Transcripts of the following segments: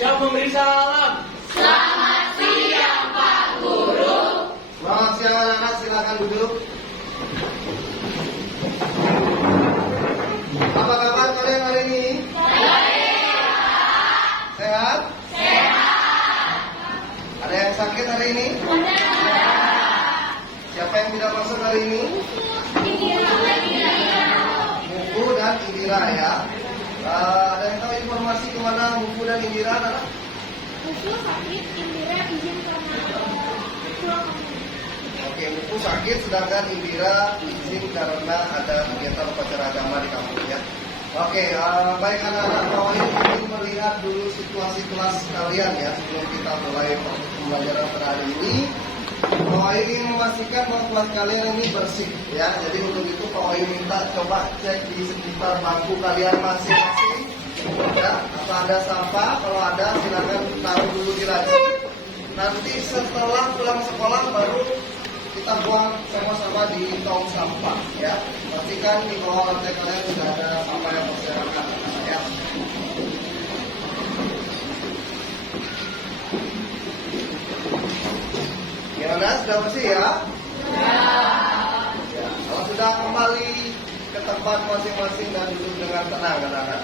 Siap memberi salam. Selamat siang, Pak Guru. Selamat siang anak-anak, silakan duduk. Apa kabar kalian hari ini? Sehat? Sehat. Ada yang sakit hari ini? Siapa yang tidak masuk hari ini? Muku dan Indira ya. Ada yang tahu informasi kemana Muku dan Indira anak? Muku sakit, Indira izin karena pulang. Oke, Muku sakit sedangkan Indira izin karena ada kegiatan upacara agama di kampung ya. Oke, baik anak-anak, Pak ingin melihat dulu situasi kelas kalian ya sebelum kita mulai pembelajaran pada hari ini. Pak ingin memastikan bahwa kelas kalian ini bersih ya. Jadi untuk itu Pak minta coba cek di sekitar bangku kalian masing-masing. Ya, apa ada sampah? Kalau ada silakan taruh dulu di laci. Nanti setelah pulang sekolah baru kita buang sama-sama di tong sampah ya. Pastikan di bawah lantai kalian sudah ada sampah yang berserakan ya. Gimana? Sudah bersih ya? Ya. Kalau sudah kembali ke tempat masing-masing dan duduk dengan tenang anak-anak.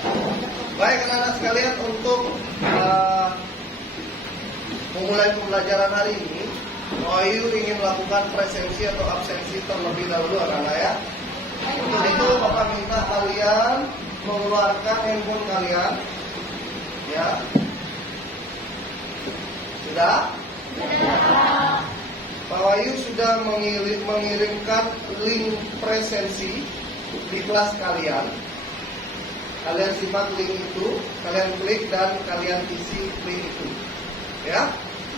Baik anak-anak sekalian, untuk memulai pembelajaran hari ini, Ayu ingin melakukan presensi atau absensi terlebih dahulu anak-anak ya. Untuk itu Bapak minta kalian mengeluarkan handphone kalian ya. Sudah? Pak Wahyu sudah mengirimkan link presensi di kelas kalian. Kalian simak link itu, kalian klik dan kalian isi link itu. Ya?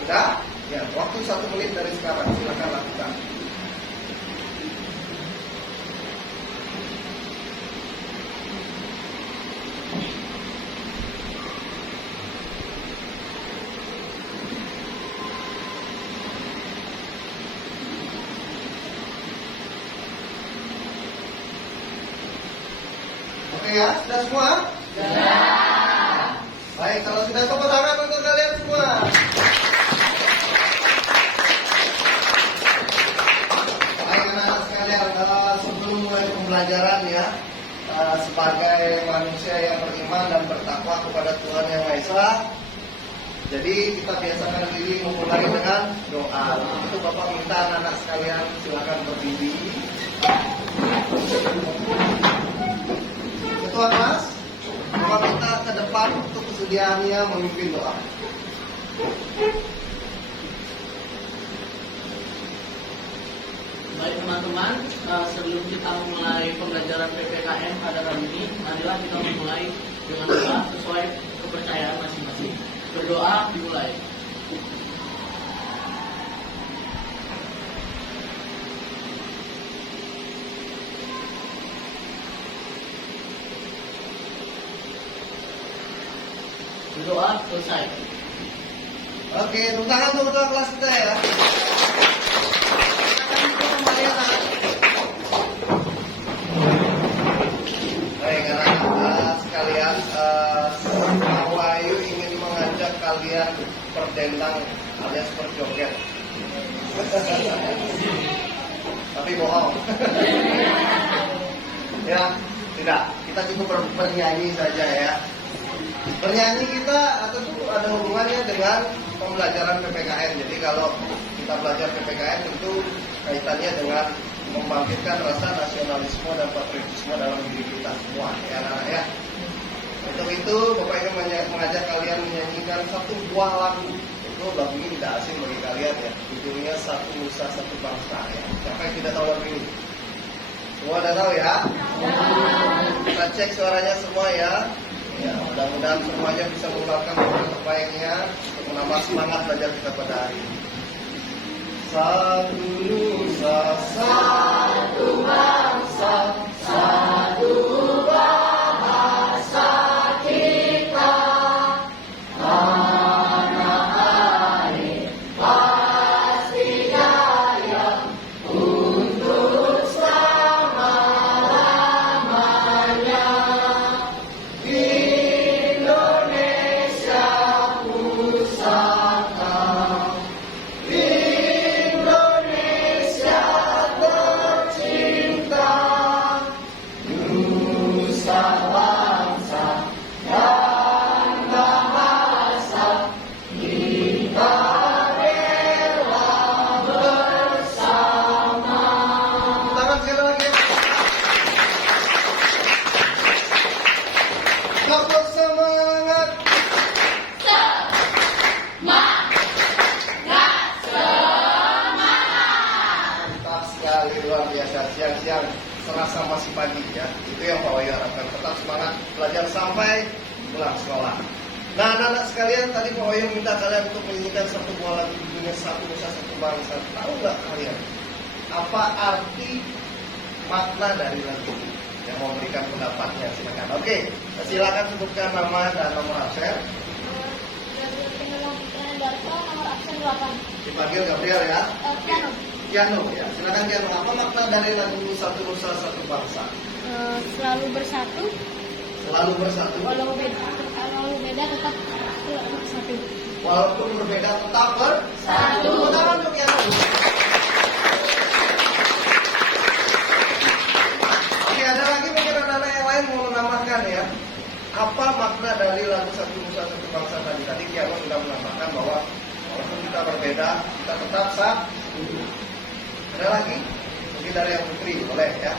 Sudah? Ya, waktu 1 menit dari sekarang, silakan lakukan. Oke ya, sudah semua? Sudah. Baik, kalau sudah tepuk tangan untuk kalian semua. Baik anak-anak sekalian, sebelum mulai pembelajaran ya, sebagai manusia yang beriman dan bertakwa kepada Tuhan Yang Maha Esa, jadi kita biasakan diri memulai dengan doa. Itu Bapak minta anak-anak sekalian silakan berdiri. Ketua kelas, Bapak minta ke depan untuk kesediaannya memimpin doa. Baik teman-teman, sebelum kita mulai pembelajaran PPKN pada hari ini, marilah kita memulai dengan doa sesuai kepercayaan masing-masing. Berdoa dimulai. Berdoa selesai. Oke, tepuk tangan untuk ketua kelas kita ya. Baik anak-anak sekalian, Pak Wahyu ingin mengajak kalian berdendang alias berjoget. Tapi bohong. Ya, tidak. Kita cukup bernyanyi saja ya. Bernyanyi kita tentu ada hubungannya dengan pembelajaran PPKN. Jadi kalau kita belajar PPKN tentu kaitannya dengan membangkitkan rasa nasionalisme dan patriotisme dalam diri kita semua ya anak-anak ya. Untuk itu Bapak ingin mengajak kalian menyanyikan satu buah lagu. Itu lagu ini tidak asing bagi kalian ya. Judulnya Satu Nusa Satu Bangsa ya. Siapa yang tidak tahu lagu ini? Semua udah tahu ya? Kita cek suaranya semua ya. Ya, mudah-mudahan semuanya bisa mengeluarkan suara terbaiknya untuk menambah semangat belajar kita pada hari ini. Satu nusa, satu bangsa, satu bahasa kita. Tanah air pasti jaya untuk selama-lamanya. Indonesia Tepuk semangat. Mantap sekali, luar biasa. Siang-siang serasa masih pagi ya. Itu yang Pak Wahyu harapkan. Tetap semangat belajar sampai pulang sekolah. Nah, anak-anak sekalian, tadi Pak Wahyu minta kalian untuk menyanyikan satu buah lagu judulnya Satu Nusa Satu Bangsa. Tahu nggak kalian apa arti makna dari lagu ini? Yang mau memberikan pendapatnya silakan. Oke, silakan sebutkan nama dan nomor absen. Nomor absen 8. Dipanggil Gabriel ya. Piano. Piano ya. Silakan Piano. Apa makna dari lagu Satu Nusa Satu Bangsa? Selalu bersatu, Selalu bersatu. walau beda tetap bersatu. Walaupun berbeda tetap bersatu. Tepuk tangan untuk Piano. Oke, ada lagi mungkin anak-anak yang lain mau menambahkan ya. Apa makna dari lagu Satu Nusa Satu Bangsa tadi? Tadi Piano sudah menambahkan bahwa walaupun kita berbeda, kita tetap satu. Ada lagi? Mungkin dari yang putri, boleh ya.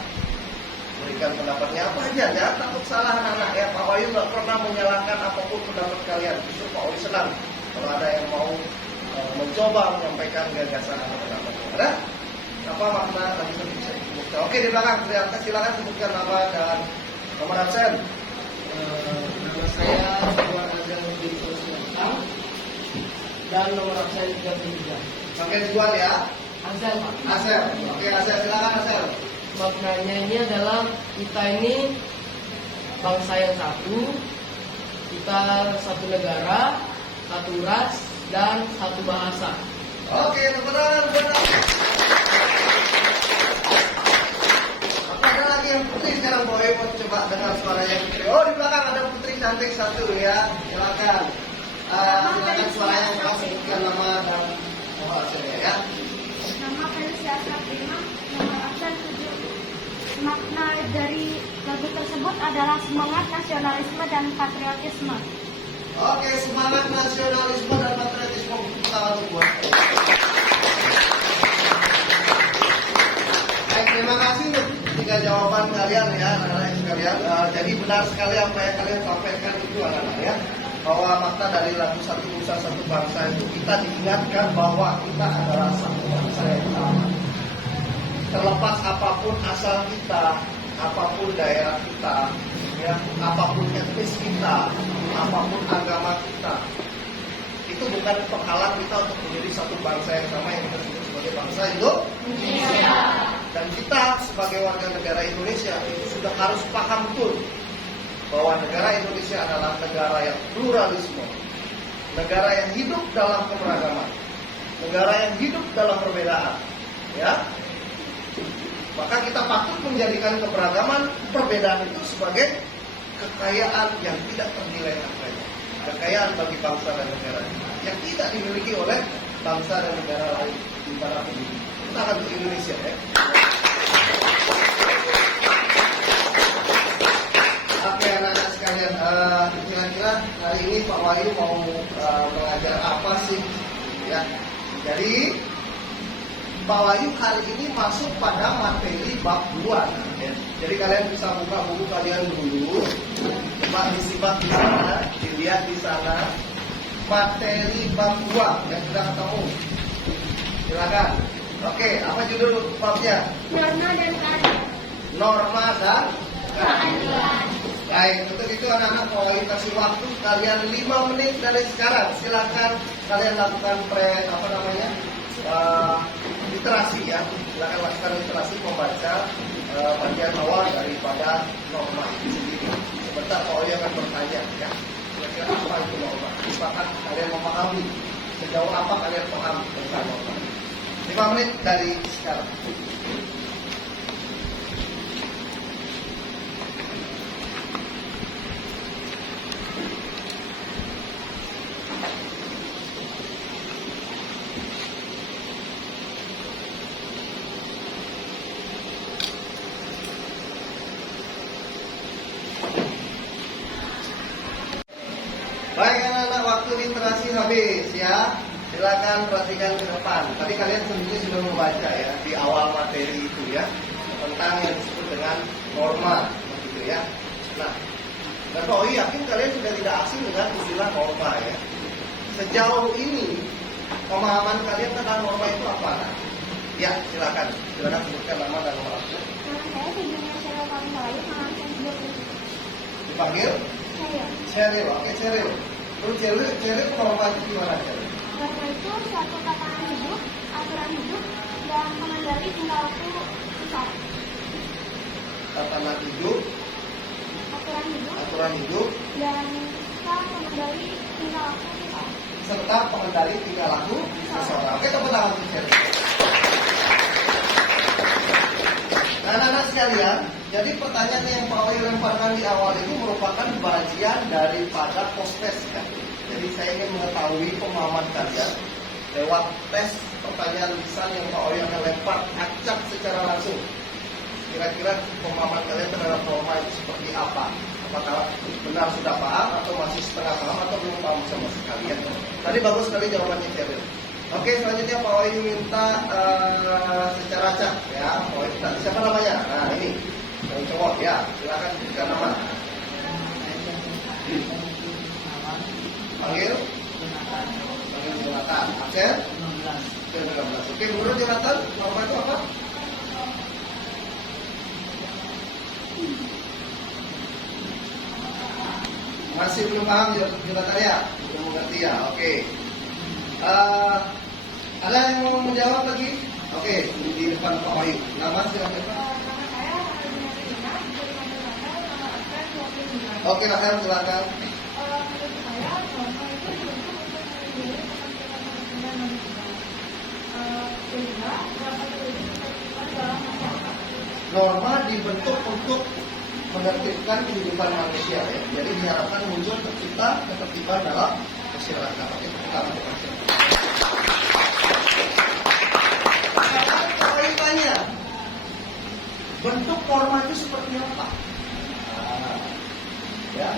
Berikan pendapatnya apa aja, jangan takut salah anak-anak ya. Pak Wahyu nggak pernah menyalahkan apapun pendapat kalian. Justru Pak Wahyu senang kalau ada yang mau mencoba menyampaikan gagasan atau pendapatnya. Ada? Apa makna tadi bisa disebutkan? Oke, di belakang silakan sebutkan nama dan nomor absen. Nama saya Tuan Azal Nurdin Sultan dan nomor absen 33. Pakai jual ya. Azal, Pak. Asel. Oke, Asel silakan Asel. Maknanya ini adalah kita ini bangsa yang satu, kita satu negara, satu ras, dan satu bahasa. Oke, benar. Ada lagi yang putri sekarang boleh coba dengar suaranya putri. Oh, di belakang ada putri cantik satu ya. Silakan. Silakan suaranya coba sebutkan nama dan nomor absennya ya. Nama Felicia Sabrina, nomor absen 7. Makna dari lagu tersebut adalah semangat nasionalisme dan patriotisme. Oke, semangat nasionalisme dan patriotisme kita buat. Baik, terima kasih untuk tiga jawaban kalian ya, anak-anak sekalian. Jadi benar sekali apa yang kalian sampaikan itu anak-anak ya, bahwa makna dari lagu Satu Nusa Satu Bangsa itu kita diingatkan bahwa kita adalah satu bangsa yang sama. Terlepas apapun asal kita, apapun daerah kita, ya, apapun etnis kita, apapun agama kita, itu bukan penghalang kita untuk menjadi satu bangsa yang sama yang kita sebut sebagai bangsa Indonesia. Dan kita sebagai warga negara Indonesia itu sudah harus paham betul bahwa negara Indonesia adalah negara yang pluralisme, negara yang hidup dalam keberagaman, negara yang hidup dalam perbedaan, ya. Maka kita patut menjadikan keberagaman perbedaan itu sebagai kekayaan yang tidak ternilai harganya, kekayaan bagi bangsa dan negara yang tidak dimiliki oleh bangsa dan negara lain di tanah bumi. Kita akan ke Indonesia ya. Oke anak-anak sekalian, kira-kira hari ini Pak Wahyu mau mengajar apa sih? Ya, jadi Pak Wahyu hari ini masuk pada materi bab 2 ya. Jadi kalian bisa buka buku kalian dulu, coba disimak di sana, dilihat di sana materi bab 2 yang sudah ketemu. Silakan. Oke, apa judul babnya? Norma dan keadilan. Norma dan Keadilan. baik, untuk itu anak-anak Pak Wahyu kasih waktu kalian 5 menit dari sekarang. Silakan kalian lakukan literasi ya. Silakan lakukan literasi membaca bagian awal daripada norma itu sendiri. Sebentar Pak Wahyu akan bertanya ya. Kira-kira apa itu norma? Apakah kalian memahami? Sejauh apa kalian paham tentang norma? 5 menit dari sekarang. Baik anak-anak, waktu literasi habis ya. Silakan perhatikan ke depan. Tadi kalian sendiri sudah membaca ya di awal materi itu ya tentang yang disebut dengan norma, gitu ya. Nah, Dan Pak Oi yakin kalian sudah tidak asing dengan istilah norma ya. Sejauh ini pemahaman kalian tentang norma itu apa? Ya, silakan sebutkan nama dan nomor akun. Nama saya Sejumlah Sheryl Kamilai, nama saya 30. Dipanggil? Sheryl, oke Sheryl. Terus Sheryl norma itu gimana Sheryl? Norma itu suatu tatanan hidup, aturan hidup, dan mengendali tingkah laku kita. Tatanan hidup, aturan hidup, dan kita mengendali tingkah laku kita. serta pengendali tingkah laku seseorang. Oke, tepuk tangan untuk Sheryl. Nah, anak-anak sekalian, jadi pertanyaan yang Pak Oi lemparkan di awal itu merupakan bagian daripada post-tes kan. Jadi saya ingin mengetahui pemahaman kalian lewat tes pertanyaan lisan yang Pak Oi akan lempar acak secara langsung. Kira-kira pemahaman kalian terhadap norma itu seperti apa? Apakah benar sudah paham atau masih setengah paham atau belum paham sama sekali ya? Tadi bagus sekali jawabannya Sheryl. Oke, selanjutnya Pak Oi minta secara acak ya. Pak Oi minta siapa namanya? Nah ini yang cowok ya, silakan berikan nama. Panggil Jonathan. Aksen? 19. Oke, menurut Jonathan, norma itu apa? Masih belum paham Jonathan ya? Belum mengerti ya? Oke. Ada yang mau menjawab lagi? Oke, di depan Pak Oi. Nama silakan Pak. Nama saya Rina, dari Madrasah, nama aksen 29. Oke, Rahel silakan. Menurut saya, norma itu dibentuk untuk melindungi kepentingan manusia manusia. Sehingga dapat terjadi ketertiban dalam masyarakat. Norma dibentuk untuk menertibkan kehidupan manusia ya. Jadi diharapkan muncul tercipta ketertiban dalam masyarakat. Oke, kita masyarakat. Kalau tanya, bentuk norma itu seperti apa? Ya.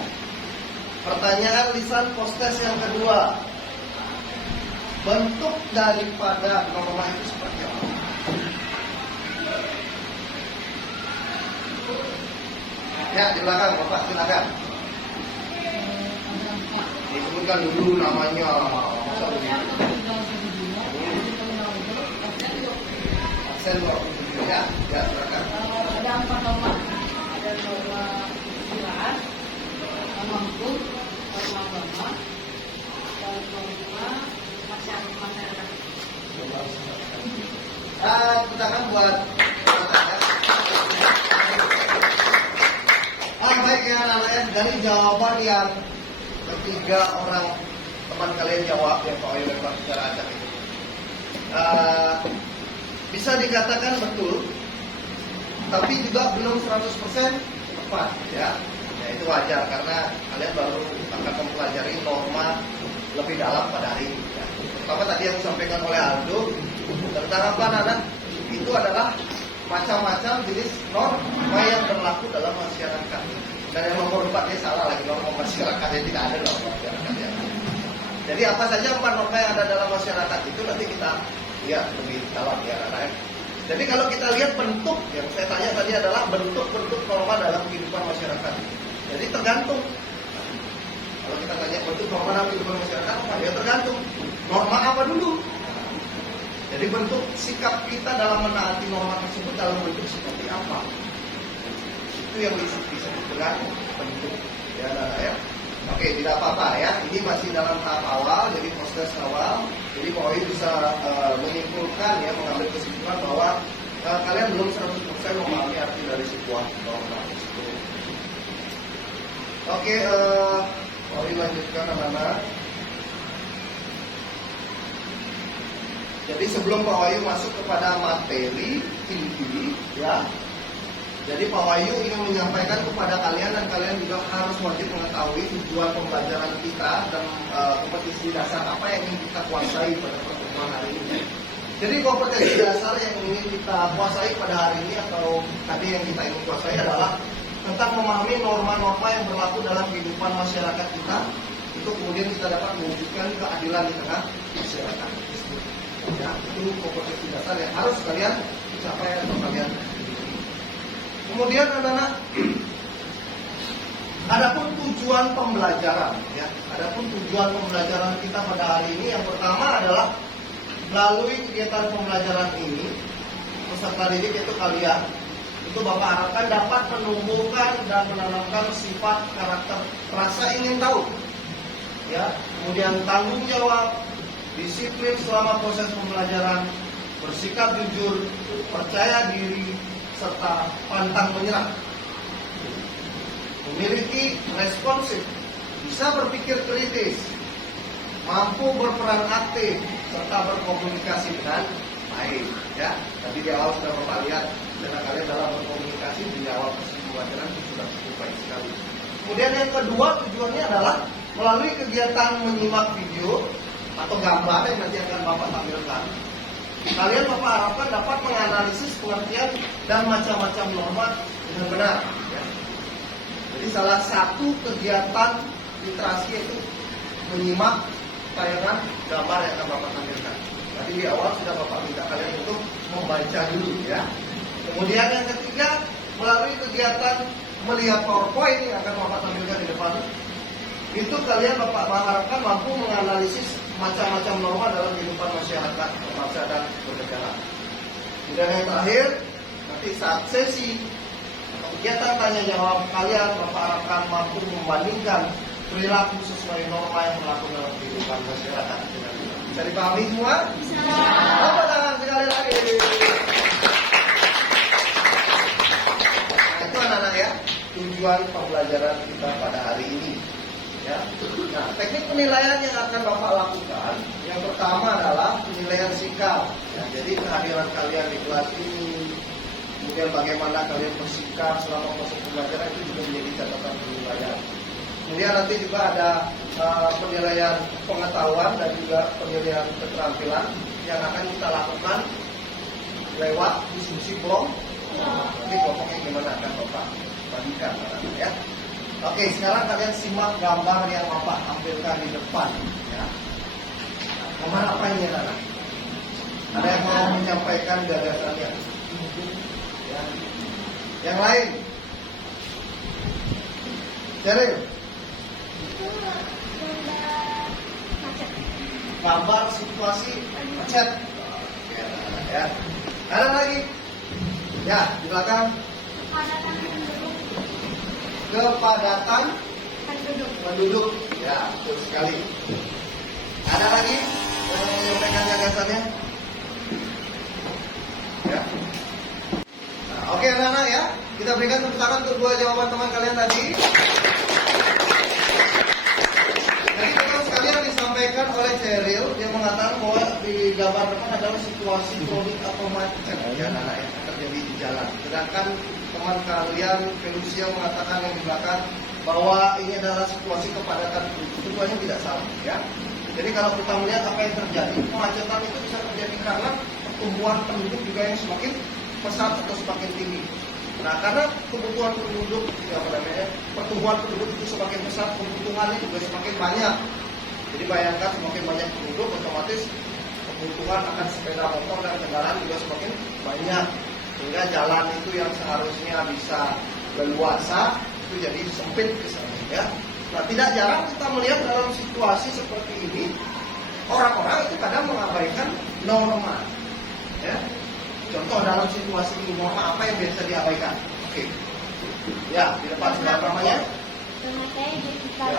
Pertanyaan lisan post-tes yang kedua. Bentuk daripada norma itu seperti apa? Ya, di belakang Bapak silakan. Disebutkan dulu namanya. Aksen ya, ya silakan. Ada 4 norma. Ada norma kesusilaan, norma hukum, norma agama, dan norma masyarakat. Kita kan buat baik ya anak-anak, dari jawaban yang ketiga orang teman kalian jawab yang Pak Oi lempar secara acak itu bisa dikatakan betul, tapi juga belum 100% tepat ya. Ya itu wajar karena kalian baru akan mempelajari norma lebih dalam pada hari ini ya. Pertama tadi yang disampaikan oleh Aldo tentang apa anak-anak, itu adalah macam-macam jenis norma yang berlaku dalam masyarakat. Dan yang nomor 4 dia salah lagi, norma masyarakat yang tidak ada dalam masyarakat ya. Jadi apa saja 4 norma yang ada dalam masyarakat itu nanti kita lihat lebih dalam ya anak-anak. Jadi kalau kita lihat bentuk yang saya tanya tadi adalah bentuk-bentuk norma dalam kehidupan masyarakat. Jadi tergantung. Kalau kita tanya bentuk norma dalam kehidupan masyarakat apa? Ya tergantung. Norma apa dulu? Jadi bentuk sikap kita dalam menaati norma tersebut dalam bentuk seperti apa? Itu yang disebut dengan bentuk ya, ya. Oke, tidak apa-apa ya. Ini masih dalam tahap awal, jadi proses awal. Jadi Pak Oi bisa menyimpulkan ya, mengambil kesimpulan bahwa kalian belum 100% memahami arti dari sebuah norma tersebut. Oke, Pak Oi lanjutkan anak-anak. Jadi sebelum Pak Wahyu masuk kepada materi inti, ya. Jadi Pak Wahyu ingin menyampaikan kepada kalian dan kalian juga harus wajib mengetahui tujuan pembelajaran kita dan kompetensi dasar apa yang ingin kita kuasai pada pertemuan hari ini. Jadi kompetensi dasar yang ingin kita kuasai pada hari ini atau tadi yang kita ingin kuasai adalah tentang memahami norma-norma yang berlaku dalam kehidupan masyarakat kita. Itu kemudian kita dapat mewujudkan keadilan di tengah masyarakat. Ya, itu kompetensi dasar yang harus kalian capai atau kalian. Kemudian anak-anak, adapun tujuan pembelajaran ya. Adapun tujuan pembelajaran kita pada hari ini yang pertama adalah melalui kegiatan pembelajaran ini peserta didik itu kalian itu Bapak harapkan dapat menumbuhkan dan menanamkan sifat karakter rasa ingin tahu ya, kemudian tanggung jawab, disiplin selama proses pembelajaran, bersikap jujur, percaya diri, serta pantang menyerah. Memiliki responsif, bisa berpikir kritis, mampu berperan aktif, serta berkomunikasi dengan baik. Ya, tadi di awal sudah Bapak lihat, karena kalian dalam berkomunikasi di awal pembelajaran itu sudah cukup baik sekali. Kemudian yang kedua tujuannya adalah melalui kegiatan menyimak video atau gambar yang nanti akan Bapak tampilkan. Kalian Bapak harapkan dapat menganalisis pengertian dan macam-macam norma dengan benar. Ya. Jadi salah satu kegiatan literasi itu menyimak tayangan gambar yang akan Bapak tampilkan. Tadi di awal sudah Bapak minta kalian untuk membaca dulu ya. Kemudian yang ketiga melalui kegiatan melihat PowerPoint yang akan Bapak tampilkan di depan. Itu kalian Bapak harapkan mampu menganalisis macam-macam norma dalam kehidupan masyarakat, bangsa dan bernegara. Dan yang terakhir, nanti saat sesi kegiatan tanya jawab kalian Bapak harapkan mampu membandingkan perilaku sesuai norma yang berlaku dalam kehidupan masyarakat. Bisa dipahami semua? Bisa. Tepuk tangan sekali lagi. Nah, itu anak-anak ya, tujuan pembelajaran kita pada hari ini. Ya. Nah, teknik penilaian yang akan Bapak lakukan, yang pertama adalah penilaian sikap. Ya, jadi kehadiran kalian di kelas ini, kemudian bagaimana kalian bersikap selama proses pembelajaran itu juga menjadi catatan penilaian. Kemudian nanti juga ada penilaian pengetahuan dan juga penilaian keterampilan yang akan kita lakukan lewat diskusi kelompok. Nanti kelompoknya gimana akan Bapak bagikan, ya. Oke, sekarang kalian simak gambar yang Bapak tampilkan di depan. Ya. Gambar apa ini, anak? Ada yang mau menyampaikan gagasannya? Ya. Yang lain? Sheryl? Gambar situasi macet. Ya. Ada lagi? Ya, di belakang. Kepadatan penduduk. Ya, betul sekali. Ada lagi yang menyampaikan gagasannya? Ya. Nah, oke anak-anak ya, kita berikan tepuk tangan untuk dua jawaban teman kalian tadi. Jadi teman sekalian disampaikan oleh Sheryl, dia mengatakan bahwa di gambar depan adalah situasi kronik atau macet ya anak-anak yang terjadi di jalan. Sedangkan teman kalian Felucia mengatakan yang di belakang bahwa ini adalah situasi kepadatan penduduk. Tentunya tidak salah ya. Jadi kalau kita melihat apa yang terjadi, kemacetan itu bisa terjadi karena pertumbuhan penduduk juga yang semakin pesat atau semakin tinggi. Nah, karena kebutuhan penduduk, pertumbuhan penduduk itu semakin besar, kebutuhannya juga semakin banyak. Jadi bayangkan semakin banyak penduduk, otomatis kebutuhan akan sepeda motor dan kendaraan juga semakin banyak. Sehingga jalan itu yang seharusnya bisa leluasa itu jadi sempit misalnya ya. Nah, tidak jarang kita melihat dalam situasi seperti ini orang-orang itu kadang mengabaikan norma. Ya. Contoh dalam situasi ini norma apa yang biasa diabaikan? Oke. Ya, di depan sudah namanya. Memakai jika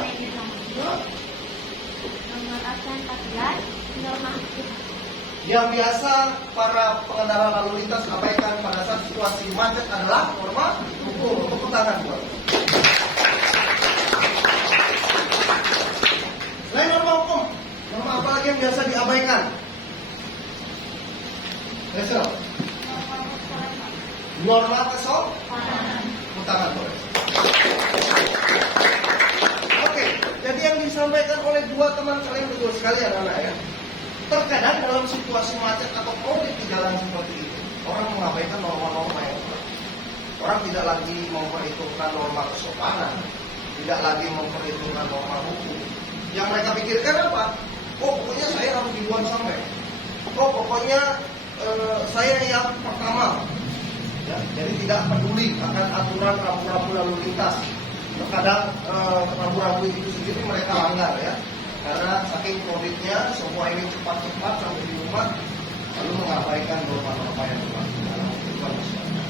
nomor absen 14 norma Yang biasa para pengendara lalu lintas abaikan pada saat situasi macet adalah norma hukum. Tepuk tangan buat. Selain norma hukum, norma apa lagi yang biasa diabaikan? Besok. Norma kesopanan. Tepuk tangan boleh. Oke, jadi yang disampaikan oleh dua teman kalian betul sekali anak-anak ya. Terkadang dalam situasi macet atau kronik di jalan seperti itu, orang mengabaikan norma-norma yang berat. Orang tidak lagi memperhitungkan norma kesopanan, tidak lagi memperhitungkan norma hukum. Yang mereka pikirkan apa? Oh, pokoknya saya harus duluan sampai. Oh, pokoknya saya yang pertama. Ya, jadi tidak peduli akan aturan rambu-rambu lalu lintas. terkadang rambu-rambu itu sendiri mereka langgar ya, karena saking COVID-nya semua ini cepat-cepat sampai di rumah, lalu mengabaikan norma-norma yang berlaku dalam kehidupan masyarakat.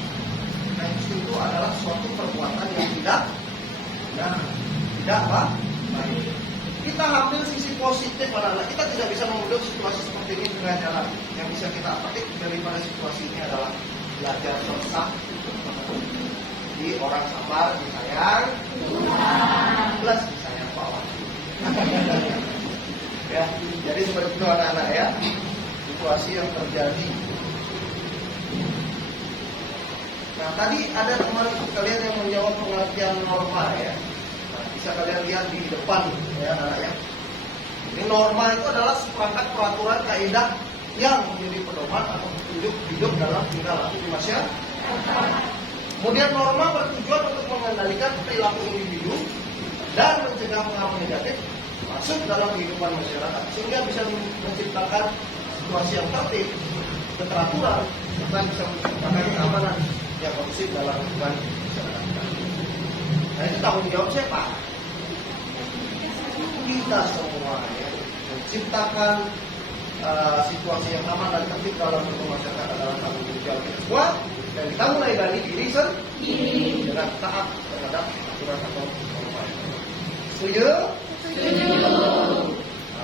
Nah itu adalah suatu perbuatan yang tidak baik. Kita ambil sisi positif, anak-anak. Kita tidak bisa mengubah situasi seperti ini dengan jalan. Yang bisa kita petik daripada situasi ini adalah belajar sesat di orang sabar, disayang, plus disayang bawah. Ya, jadi seperti itu anak-anak ya, situasi yang terjadi. Nah, tadi ada teman kalian yang menjawab pengertian norma ya. Nah, bisa kalian lihat di depan ya anak-anak ya. Ini norma itu adalah seperangkat peraturan kaidah yang menjadi pedoman atau petunjuk hidup dalam tingkah laku di masyarakat. Kemudian norma bertujuan untuk mengendalikan perilaku individu dan mencegah pengaruh negatif masuk dalam kehidupan masyarakat sehingga bisa menciptakan situasi yang tertib, keteraturan, serta bisa menciptakan keamanan yang kondusif dalam kehidupan masyarakat. Nah itu tanggung jawab siapa? Kita semua ya, menciptakan situasi yang aman dan tertib dalam kehidupan masyarakat adalah tanggung jawab kita semua. Dan kita mulai dari diri sendiri dengan taat terhadap aturan atau norma. Setuju? Setuju.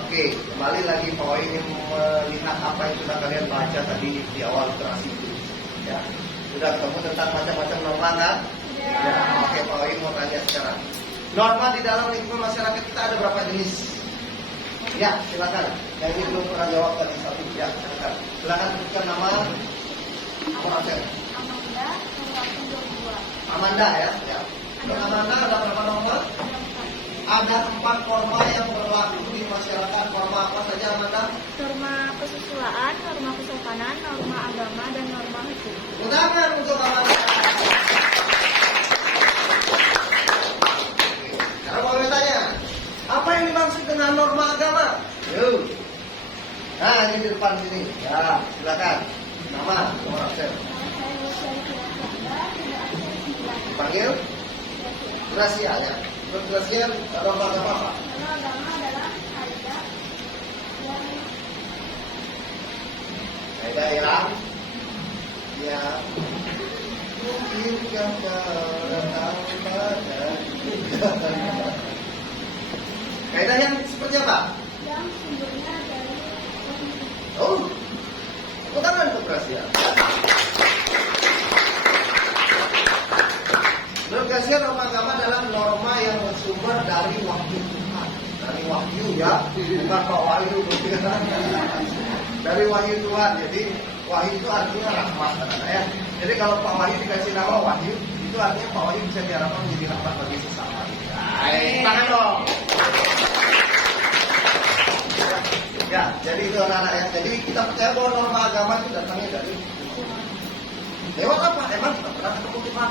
Oke, kembali lagi Pak Wai ingin melihat apa yang sudah kalian baca tadi di awal literasi itu. Ya, sudah ketemu tentang macam-macam norma kan? Ya. Oke, Pak Wai mau tanya sekarang. Norma di dalam lingkungan masyarakat kita ada berapa jenis? Ya, silakan. Yang ini belum pernah jawab tadi satu. Ya, silakan. Silakan sebutkan nama. Absen. Amanda ya. Amanda ada berapa norma? Ada 4 norma yang berlaku di masyarakat. Norma apa saja Amanda? Norma kesusilaan, norma kesopanan, norma agama, dan norma hukum. Undangan untuk Amanda. Sekarang mau tanya, apa yang dimaksud dengan norma agama? Yuk. Nah ini di depan sini. Ya, silakan. Nama, nomor absen. Dipanggil Gracia ya. Menurut Gracia norma agama apa? Norma agama adalah Kaidah yang ya mungkin yang datang pada kaidah yang seperti apa? yang sumbernya dari Oh, tepuk tangan untuk Gracia. Menurut Gracia norma agama adalah norma yang bersumber dari wahyu Tuhan. Dari wahyu ya, bukan Pak Wahyu. Dari wahyu Tuhan. Jadi wahyu itu artinya rahmat ya. Jadi kalau Pak Wahyu dikasih nama wahyu, itu artinya Pak Wahyu bisa diharapkan menjadi rahmat bagi sesama. Baik, tangan dong. Ya, jadi itu anak-anak ya. Jadi kita percaya bahwa norma agama itu datangnya dari lewat apa? Emang kita pernah ketemu Tuhan?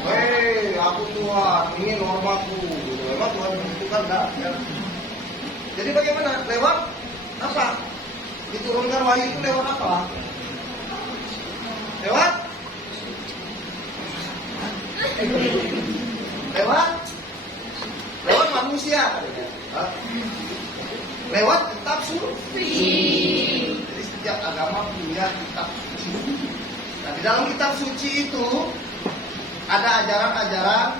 Hei, aku Tuhan, ini normaku. Lewat Tuhan menentukan dah. Ya. Jadi bagaimana? Lewat apa? Diturunkan wahyu itu lewat apa? Lewat? Lewat manusia. Lewat kitab suci. Jadi setiap agama punya kitab suci. Nah di dalam kitab suci itu ada ajaran-ajaran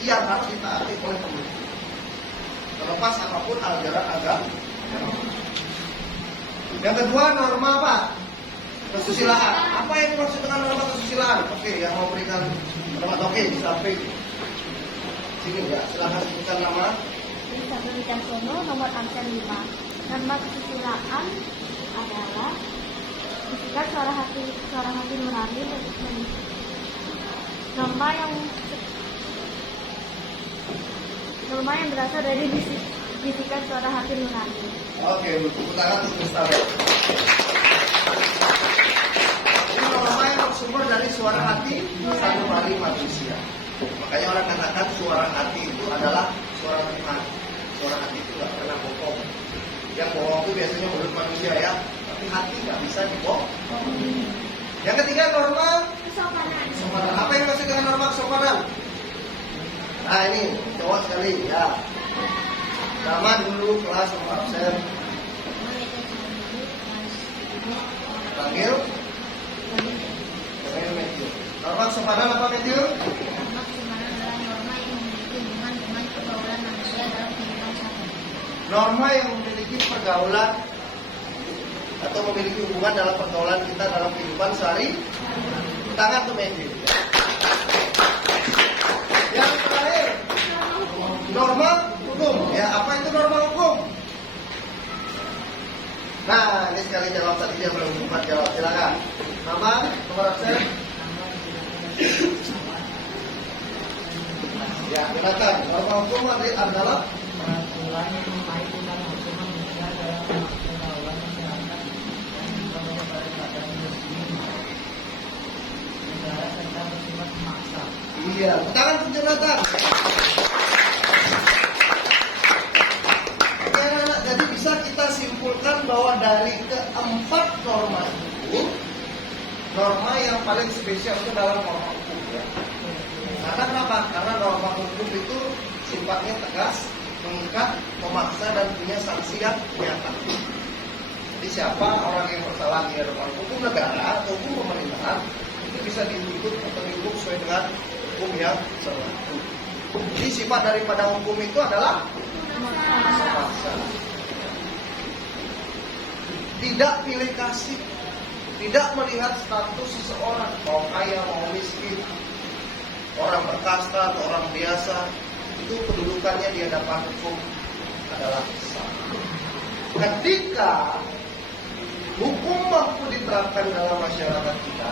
yang harus ditaati oleh pemerintah. Terlepas apapun ajaran agama. Yang kedua norma apa? Kesusilaan. Apa yang dimaksud dengan norma kesusilaan? Oke, yang mau berikan norma oke di samping. Sini ya, silahkan sebutkan nama. Isabel Wicaksono, nomor absen 5. Norma kesusilaan adalah sikap suara hati nurani dan norma yang berasal dari bisikan suara hati nurani. Oke, tepuk tangan untuk Mustafa. Ini norma yang bersumber dari suara hati nurani manusia. Makanya orang katakan suara hati itu adalah suara Tuhan. Suara hati itu nggak pernah bohong. Yang bohong itu biasanya mulut manusia ya, tapi hati nggak bisa dibohong. Yang ketiga norma Kesopanan. kesopanan. Apa yang maksud dengan norma kesopanan? Nah ini cowok sekali ya. Nama dulu, kelas, nomor absen. Panggil. Panggil Matthew. Norma kesepadan apa Matthew? Norma kesepadan adalah norma yang memiliki hubungan dengan pergaulan manusia dalam kehidupan sehari-hari. Norma yang memiliki pergaulan atau memiliki hubungan dalam pergaulan kita dalam kehidupan sehari. Tangan tuh Matthew. Yang terakhir, norma hukum. Ya, apa itu norma hukum? Nah, ini sekali jawab tadi dia belum sempat jawab. Silakan. Nama, nomor absen. Ya, Jonathan. Norma hukum adalah Peraturan yang terkait dengan hukum manusia dalam pergaulan masyarakat yang dibuat pada badan resmi negara serta bersifat memaksa. iya. Tangan ke Jonathan. Oke, anak-anak. Jadi bisa kita simpulkan bahwa dari keempat norma itu, norma yang paling spesial itu dalam norma hukum ya. Karena kenapa? Karena norma hukum itu sifatnya tegas, mengikat, memaksa dan punya sanksi yang nyata. Jadi siapa orang yang bersalah di hadapan hukum negara atau hukum pemerintahan itu bisa dituntut atau dihukum sesuai dengan hukum yang berlaku. Jadi sifat daripada hukum itu adalah memaksa. Tidak pilih kasih, tidak melihat status seseorang, mau kaya, mau miskin, orang berkasta atau orang biasa, itu kedudukannya di hadapan hukum adalah sama. Ketika hukum mampu diterapkan dalam masyarakat kita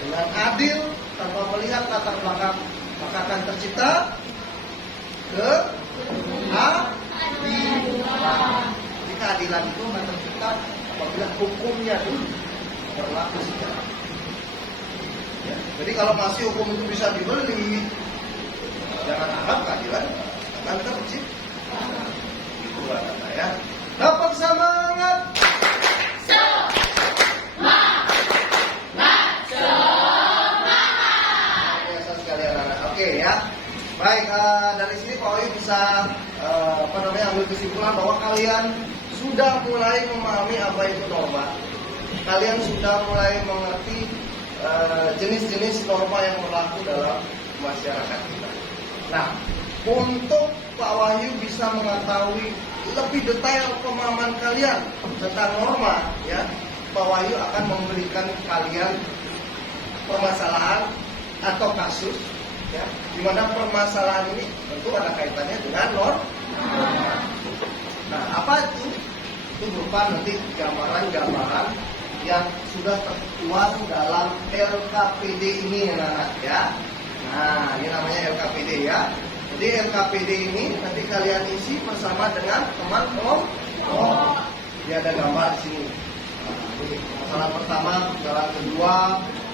dengan adil tanpa melihat latar belakang, maka akan tercipta keadilan. Jadi keadilan itu akan tercipta apabila hukumnya dulu berlaku secara. Ya, jadi kalau masih hukum itu bisa dibeli, jangan harap keadilan akan tercipta. Itu kata ya. Dapat semangat. Biasa sekali anak-anak. Oke ya. Baik, dari sini Pak Oyu bisa ambil kesimpulan bahwa kalian sudah mulai memahami apa itu norma. Kalian sudah mulai mengerti jenis-jenis norma yang berlaku dalam masyarakat kita. Nah, untuk Pak Wahyu bisa mengetahui lebih detail pemahaman kalian tentang norma, ya, Pak Wahyu akan memberikan kalian permasalahan atau kasus, ya, di mana permasalahan ini tentu ada kaitannya dengan norma. Nah, apa itu? Itu berupa nanti gambaran-gambaran yang sudah tertuang dalam LKPD ini, anak-anak, ya. Nah, ini namanya LKPD ya. Jadi LKPD ini nanti kalian isi bersama dengan teman kelompok. Dia ada gambar di sini. Nah, ini permasalahan pertama, permasalahan kedua,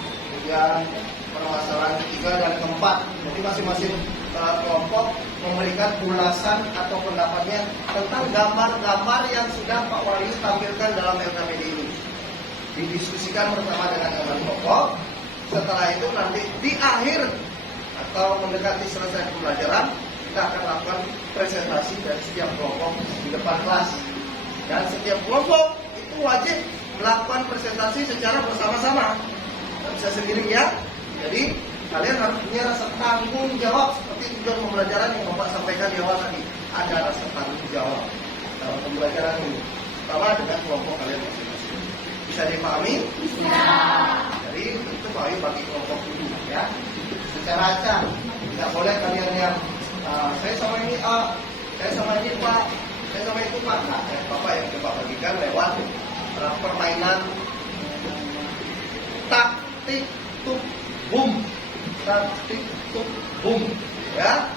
kemudian permasalahan ketiga dan keempat. Jadi masing-masing kelompok memberikan ulasan atau pendapatnya tentang gambar-gambar yang sudah Pak Wahyu tampilkan dalam LKPD ini. Didiskusikan bersama dengan teman kelompok. Setelah itu nanti di akhir atau mendekati selesai pembelajaran, kita akan lakukan presentasi dari setiap kelompok di depan kelas. Dan setiap kelompok itu wajib melakukan presentasi secara bersama-sama. Tidak bisa sendiri ya. Jadi kalian harus punya rasa tanggung jawab seperti tujuan pembelajaran yang Bapak sampaikan di awal tadi. Ada rasa tanggung jawab dalam pembelajaran ini, terutama dengan kelompok kalian masing-masing. Bisa dipahami? Bisa. Jadi itu Pak Ayu bagi kelompok dulu ya. Secara acak, tidak boleh kalian yang saya sama ini A, saya sama ini Pak, saya sama itu Pak. Nah, Bapak yang coba bagikan lewat permainan taktik tuk boom, taktik tuk boom, ya,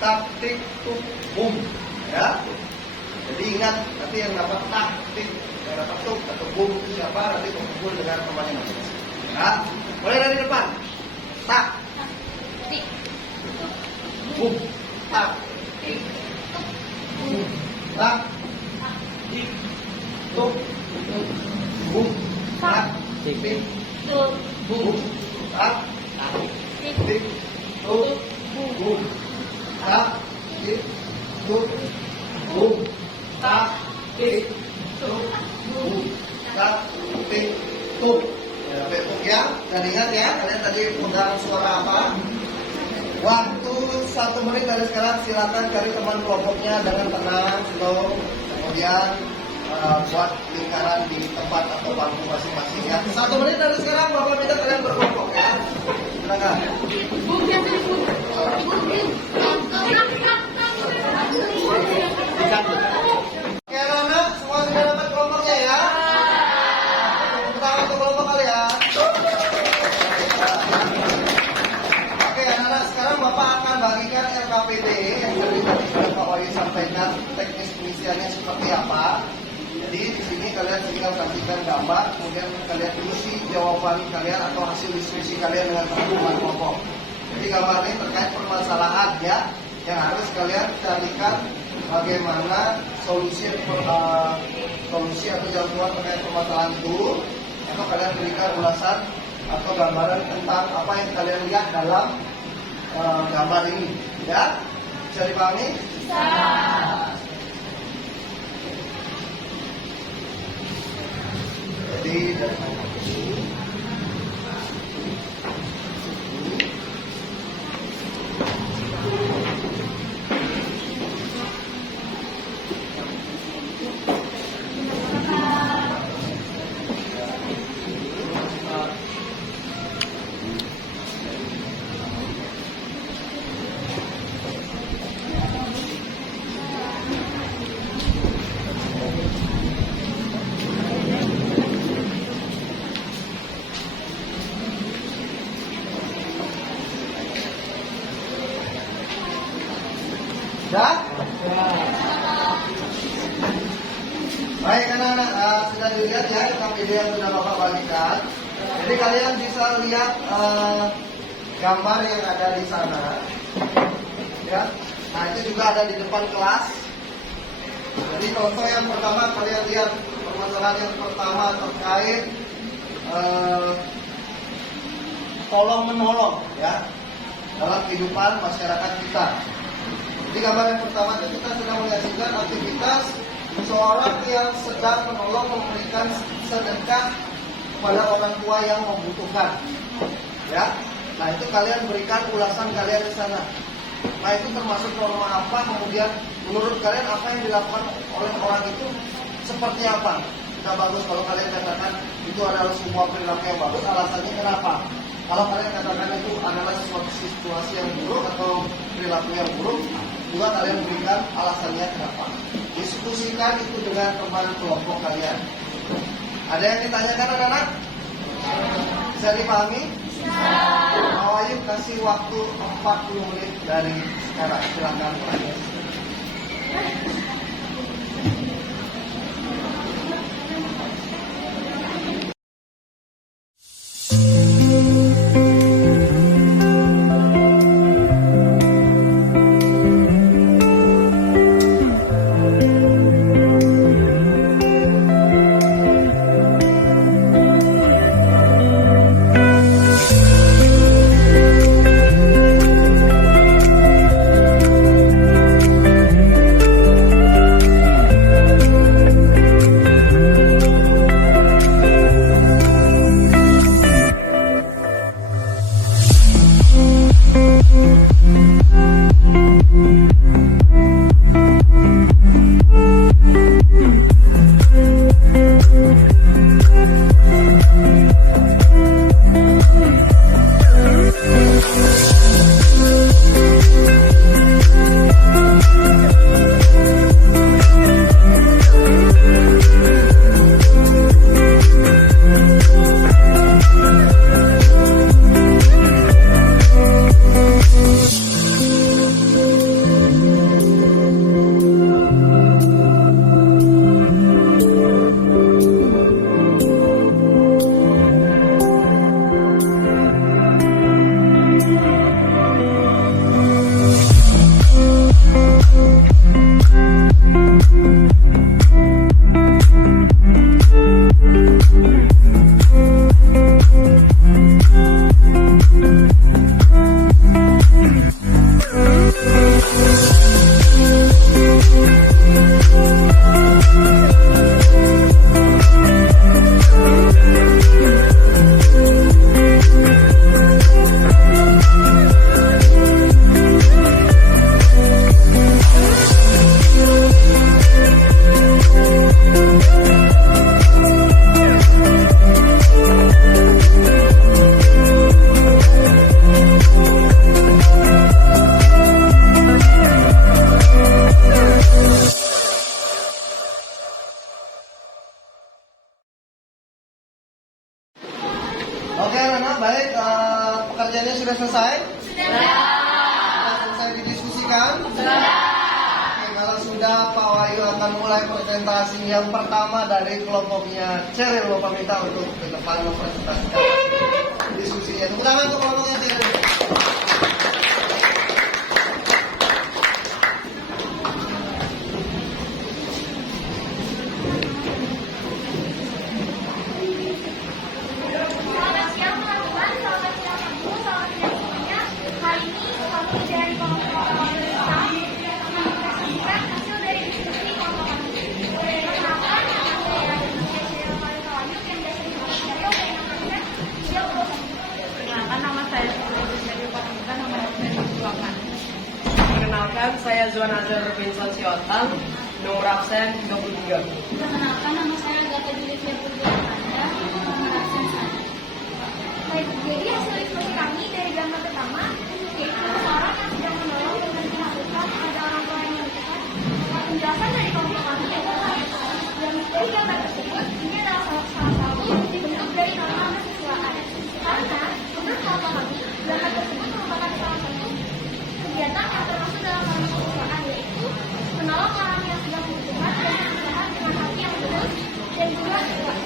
taktik tuk boom, ya. Jadi ingat nanti yang dapat taktik, yang dapat tuk atau boom itu siapa, nanti kumpul dengan temannya masing-masing. Ya, mulai dari depan, tak. Boom, tak, boom, tak, tuk, boom, tak, boom, tak, tuk, boom, boom. Tak, tik, tuk, boom. Tak, tik, tuk, boom. Tak, tik, tuk. Ya, betul ya. Dan ingat ya, kalian tadi pegang suara apa? Waktu 1 menit dari sekarang silakan cari teman kelompoknya dengan tenang, slow. Kemudian buat lingkaran di tempat atau bangku masing-masing ya. 1 menit dari sekarang Bapak minta kalian berkelompok ya. Silakan. Oke anak-anak, semua sudah dapat kelompoknya ya. Pertama untuk kelompok kalian. Oke anak-anak, sekarang Bapak akan bagikan RKPD yang tadi Pak Wahyu sampaikan teknis pengisiannya seperti apa. Jadi di sini kalian tinggal saksikan gambar, kemudian kalian isi jawaban kalian atau hasil diskusi kalian dengan teman-teman kelompok. Jadi gambar ini terkait permasalahan ya, yang harus kalian carikan bagaimana solusi atau jalan keluar terkait permasalahan itu, atau kalian berikan ulasan atau gambaran tentang apa yang kalian lihat dalam gambar ini, ya. Bisa dipahami? Bisa. Jadi dari ya? Baik anak-anak, sudah dilihat ya RKPD yang sudah Bapak bagikan. Jadi kalian bisa lihat gambar yang ada di sana, ya. Nah itu juga ada di depan kelas. Jadi contoh yang pertama kalian lihat permasalahan yang pertama terkait tolong menolong, ya, dalam kehidupan masyarakat kita. Di gambar yang pertama itu kita sedang menyaksikan aktivitas seorang yang sedang menolong memberikan sedekah kepada orang tua yang membutuhkan. Ya, nah itu kalian berikan ulasan kalian di sana. Nah itu termasuk norma apa? Kemudian menurut kalian apa yang dilakukan oleh orang itu seperti apa? Tidak bagus kalau kalian katakan itu adalah sebuah perilaku yang bagus. Alasannya kenapa? Kalau kalian katakan itu adalah sesuatu situasi yang buruk atau perilaku yang buruk, juga kalian berikan alasannya kenapa. Diskusikan itu dengan teman kelompok kalian. Ada yang ditanyakan anak-anak? Bisa dipahami? Bisa. Ayo kasih waktu 40 menit dari sekarang. Silakan. presentasi yang pertama dari kelompoknya Ceril. Bapak minta untuk ke depan mempresentasikan diskusinya. Tepuk tangan untuk kelompoknya Ceril. Selamat siang teman-teman, selamat siang Ibu, selamat siang semuanya. Hari ini kami dari kelompok Indonesia mempresentasikan hasil dari diskusi kelompok kami. Perkenalkan, nama saya Indonesia Sheryl Malikawanyuk yang biasa dipanggil Sheryl dan namanya Sheryl Bosman. Perkenalkan, nama saya Sheryl Patimura, nomor absen 28. Perkenalkan, saya Zuan Azhar Robinson Siotang, nomor absen 33. Perkenalkan, nama saya Agatha Juliet Purdiamanda, nomor absen 1. Baik, jadi hasil diskusi kami dari gambar pertama yaitu seseorang yang sedang menolong dengan dilakukan ada orang tua yang membutuhkan. Penjelasan dari kelompok kami adalah dari gambar tersebut ini adalah salah satu bentuk dari norma kesusiliaan. Karena menurut kelompok kami gambar tersebut merupakan salah satu kegiatan yang termasuk dalam norma kesusiliaan, yaitu menolong orang yang sedang membutuhkan dan berusaha dengan hati yang tulus dan juga ikhlas.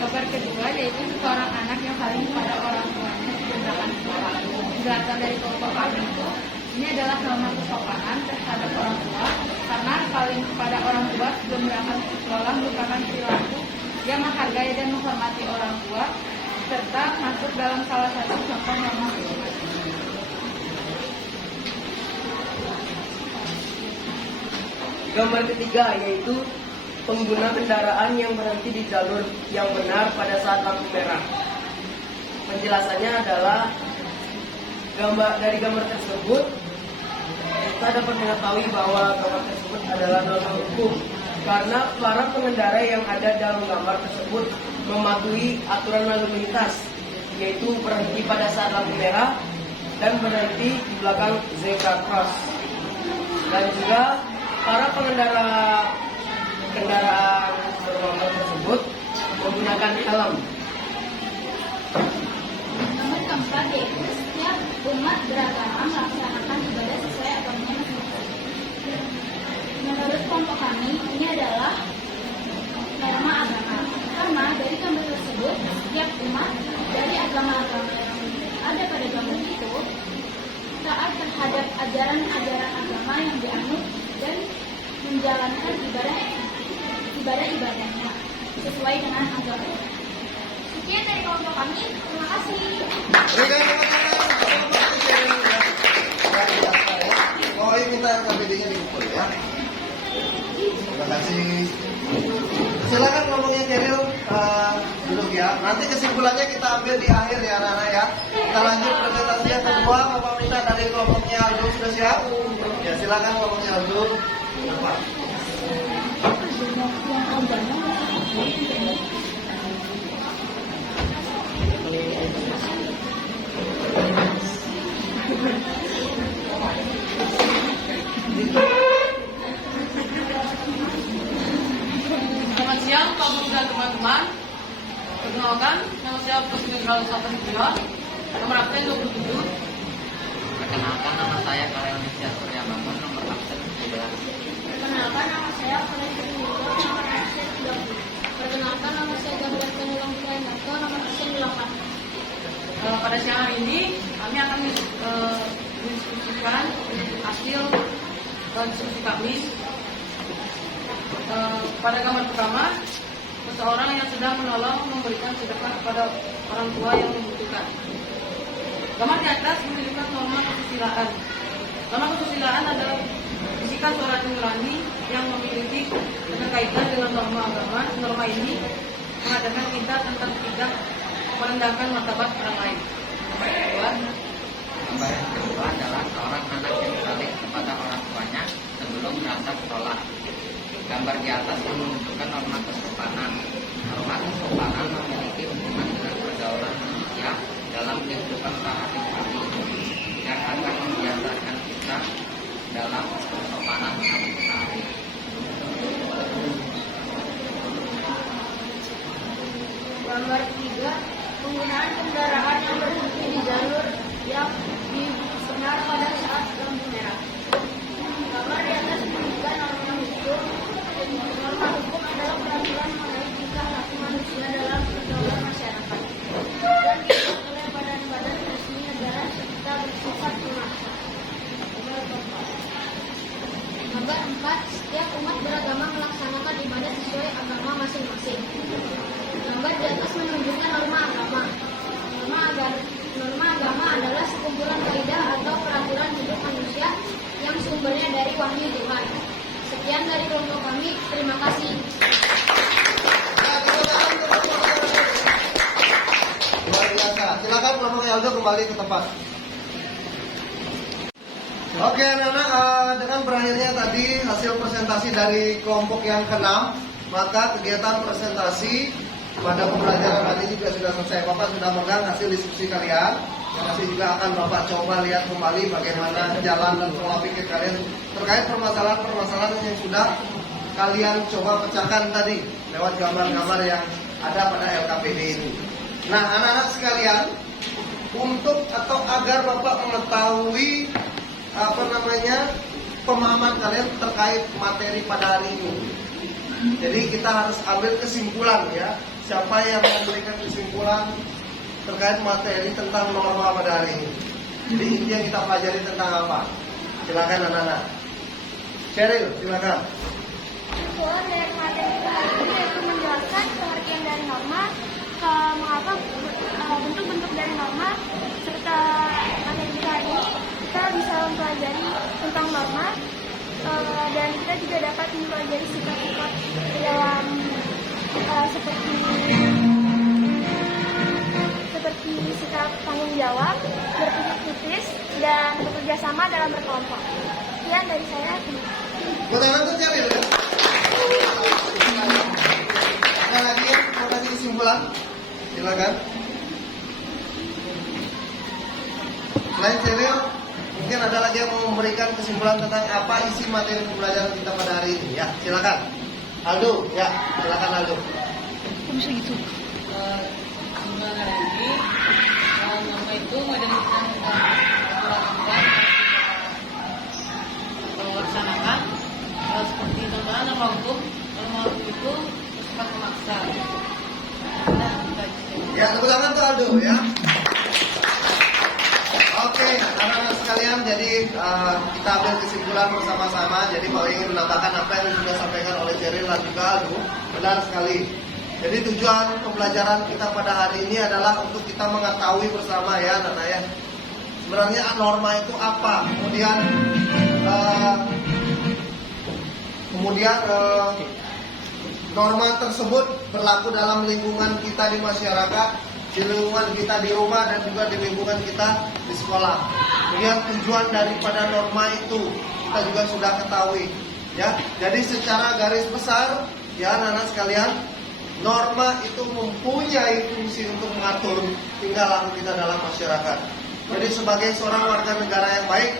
Kabar kedua yaitu seorang anak yang saling kepada orang tuanya menggunakan sekolah. Penjelasan dari kelompok kami itu ini adalah norma kesopanan terhadap orang tua, karena saling kepada orang tua sebelum berangkat ke sekolah merupakan perilaku yang menghargai dan menghormati orang tua, serta masuk dalam salah satu contoh norma kesopanan. Gambar ketiga yaitu pengguna kendaraan yang berhenti di jalur yang benar pada saat lampu merah. Penjelasannya adalah dari gambar tersebut kita dapat mengetahui bahwa gambar tersebut adalah norma hukum, karena para pengendara yang ada dalam gambar tersebut mematuhi aturan lalu lintas, yaitu berhenti pada saat lampu merah dan berhenti di belakang zebra cross. Dan juga para pengendara kendaraan bermotor tersebut menggunakan helm. Nomor keempat yaitu setiap umat beragama melaksanakan ibadah sesuai agamanya masing-masing. Menurut kelompok kami ini adalah norma agama, karena dari gambar tersebut setiap umat dari agama-agama yang ada pada gambar itu taat terhadap ajaran-ajaran agama yang dianut dan menjalankan ibadah-ibadahnya sesuai dengan agama. Sekian dari kelompok kami. Terima kasih. Berikan tepuk tangan untuk Ceril ya. Oh, ini minta KBD-nya dikumpul ya. Terima kasih. Silakan kelompoknya Ceril duduk ya. Nanti kesimpulannya kita ambil di akhir ya anak-anak ya. Kita lanjut presentasi yang kedua. Bapak minta dari kelompoknya Aldo sudah siap? Ya silakan kelompoknya Aldo. Bapak. Selamat siang Pak Guru dan teman-teman. Perkenalkan, nama saya Presiden Galuh Satan Junior, nomor absen 27. Perkenalkan, nama saya Karyawanisa Surya Bangun, nomor absen 17. Perkenalkan, nama saya Fadil Nurul, nomor absen 20. Perkenalkan, nama saya Gabriel Penulang Purayanto, nomor absen 8. Pada siang hari ini kami akan mendiskusikan hasil diskusi kami. Pada gambar pertama, seseorang yang sedang menolong memberikan sedekah kepada orang tua yang membutuhkan. Gambar di atas menunjukkan norma kesusilaan. Norma kesusilaan adalah bisikan suara nurani yang memiliki keterkaitan dengan norma agama. Norma ini mengajarkan kita tentang tidak merendahkan martabat orang lain. Gambar yang kedua adalah seorang anak yang saling kepada orang tuanya sebelum berangkat sekolah. Gambar di atas menunjukkan norma kesopanan. Norma kesopanan memiliki hubungan dengan pergaulan manusia dalam kehidupan sehari-hari yang akan membiasakan kita dalam kesopanan sehari-hari. Gambar 3, penggunaan kendaraan yang berhenti di jalur yang benar pada saat lampu merah. Gambar di atas menunjukkan norma setiap umat beragama melaksanakan ibadah sesuai agama masing-masing. Gambar di atas menunjukkan norma agama. Norma agama adalah sekumpulan kaidah atau peraturan hidup manusia yang sumbernya dari wahyu Tuhan. Sekian dari kelompok kami. Terima kasih. Luar biasa. Silakan kelompok Aldo kembali ke tempat. Oke anak-anak, dengan berakhirnya tadi hasil presentasi dari kelompok yang ke-6, maka kegiatan presentasi pada pembelajaran hari ini juga sudah selesai. Bapak sudah megang hasil diskusi kalian. Nanti juga akan Bapak coba lihat kembali bagaimana jalan dan pola pikir kalian terkait permasalahan-permasalahan yang sudah kalian coba pecahkan tadi lewat gambar-gambar yang ada pada LKPD ini. Nah anak-anak sekalian, untuk atau agar Bapak mengetahui pemahaman kalian terkait materi pada hari ini. Jadi kita harus ambil kesimpulan ya. Siapa yang memberikan kesimpulan terkait materi tentang norma pada hari ini? Jadi inti yang kita pelajari tentang apa? Silakan anak-anak. Sheryl, silakan. Kesimpulan dari materi hari ini yaitu menjelaskan pengertian dari norma, mengapa bentuk-bentuk dari norma, serta materi kita hari ini kita bisa mempelajari tentang norma, dan kita juga dapat mempelajari sifat-sifat dalam seperti sikap tanggung jawab, berpikir kritis, dan bekerja sama dalam berkelompok. Sekian dari saya. Buat anak tuh Sheryl ya? Ada lagi yang mau kasih kesimpulan? Silakan. Selain Sheryl, mungkin ada lagi yang mau memberikan kesimpulan tentang apa isi materi pembelajaran kita pada hari ini. Ya, silakan. Aldo, ya, silakan Aldo. Sebenarnya ini norma itu menjadi aturan-aturan laksanakan seperti contohnya norma hukum itu bersifat memaksa. Ya, tepuk tangan tuh Aldo ya. Oke, anak-anak sekalian, jadi kita ambil kesimpulan bersama-sama. Jadi kalau ingin menambahkan apa yang sudah disampaikan oleh Sheryl dan juga Aldo, benar sekali. Jadi tujuan pembelajaran kita pada hari ini adalah untuk kita mengetahui bersama ya anak-anak ya. Sebenarnya norma itu apa? Kemudian norma tersebut berlaku dalam lingkungan kita di masyarakat, di lingkungan kita di rumah, dan juga di lingkungan kita di sekolah. Kemudian tujuan daripada norma itu kita juga sudah ketahui ya. Jadi secara garis besar ya anak-anak sekalian, norma itu mempunyai fungsi untuk mengatur tingkah laku kita dalam masyarakat. Jadi sebagai seorang warga negara yang baik,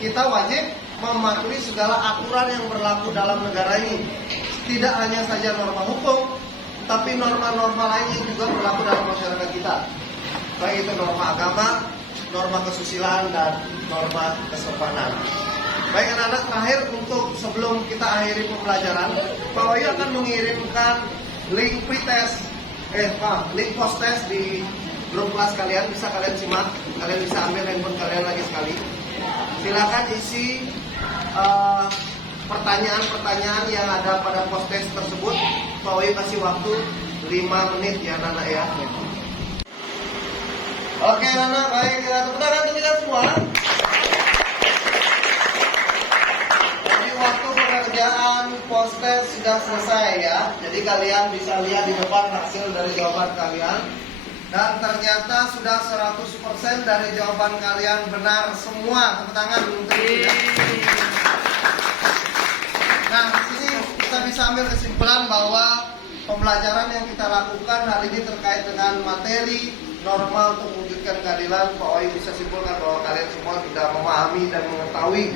kita wajib mematuhi segala aturan yang berlaku dalam negara ini. Tidak hanya saja norma hukum, tapi norma-norma lainnya juga berlaku dalam masyarakat kita. Baik itu norma agama, norma kesusilaan, dan norma kesopanan. Baik anak-anak, terakhir untuk sebelum kita akhiri pembelajaran, Pak Wahyu akan mengirimkan link pretest, link post test di grup kelas kalian. Bisa kalian simak, kalian bisa ambil handphone kalian lagi sekali. Silakan isi pertanyaan-pertanyaan yang ada pada post test tersebut. Pak Wahyu kasih waktu 5 menit ya anak-anak ya. Oke anak-anak, baik, tepuk tangan untuk kita semua. Jadi waktu pengerjaan post test sudah selesai ya. Jadi kalian bisa lihat di depan hasil dari jawaban kalian. Dan ternyata sudah 100% dari jawaban kalian benar semua. Tepuk tangan untuk itu. Nah, sini kita bisa ambil kesimpulan bahwa pembelajaran yang kita lakukan hari ini terkait dengan materi norma untuk mewujudkan keadilan. Pak Wahyu bisa simpulkan bahwa kalian semua sudah memahami dan mengetahui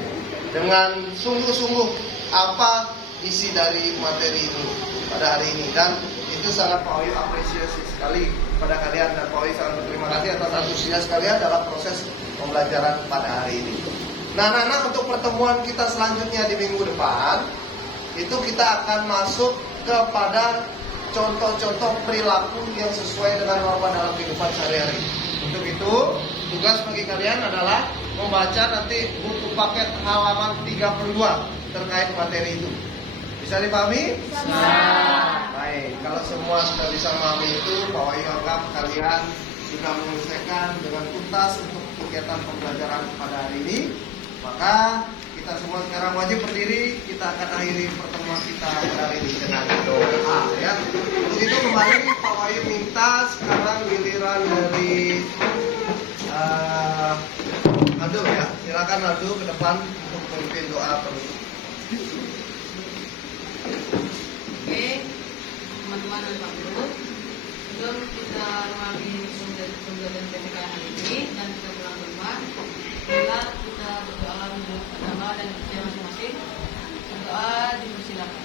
dengan sungguh-sungguh apa isi dari materi ini pada hari ini. Dan itu sangat Pak Wahyu apresiasi sekali pada kalian, dan Pak Wahyu sangat berterima kasih atas antusias kalian dalam proses pembelajaran pada hari ini. Nah, anak-anak, untuk pertemuan kita selanjutnya di minggu depan, itu kita akan masuk kepada contoh-contoh perilaku yang sesuai dengan norma dalam kehidupan sehari-hari. Untuk itu, tugas bagi kalian adalah membaca nanti buku paket halaman 32 terkait materi itu. Bisa dipahami? Baik, kalau semua sudah bisa memahami itu, Pak Wahyu anggap kalian sudah menyelesaikan dengan tuntas untuk kegiatan pembelajaran pada hari ini. Maka kita semua sekarang wajib berdiri. Kita akan akhiri pertemuan kita pada hari ini dengan doa. Ya. Untuk itu kembali Pak Wahyu minta sekarang giliran dari Aldo ya. Silakan Aldo ke depan untuk memimpin doa penutup. Oke, teman-teman dan Pak Guru, sebelum kita mengalami pembelajaran PPK hari ini dan kita pulang ke rumah, marilah kita berdoa menurut agama dan percaya masing-masing. Berdoa dipersilakan.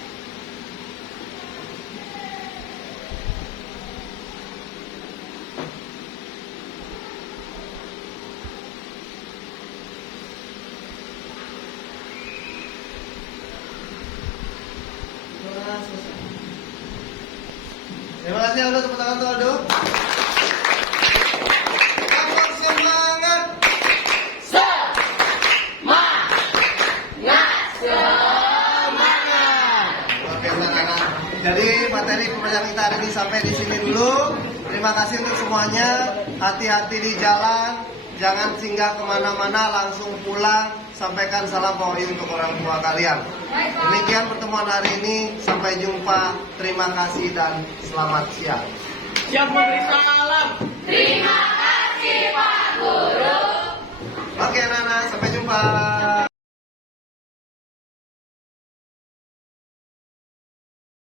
Doa selesai. Terima kasih Aldo, tepuk tangan untuk Aldo. Selamat semangat. Luar biasa anak-anak. Jadi materi pembelajaran kita hari ini sampai di sini dulu. Terima kasih untuk semuanya. Hati-hati di jalan. Jangan singgah kemana-mana, langsung pulang. Sampaikan salam Pak Wahyu untuk orang tua kalian. Demikian pertemuan hari ini. Sampai jumpa. Terima kasih dan selamat siang. Siap memberi salam. Oke anak-anak, sampai jumpa.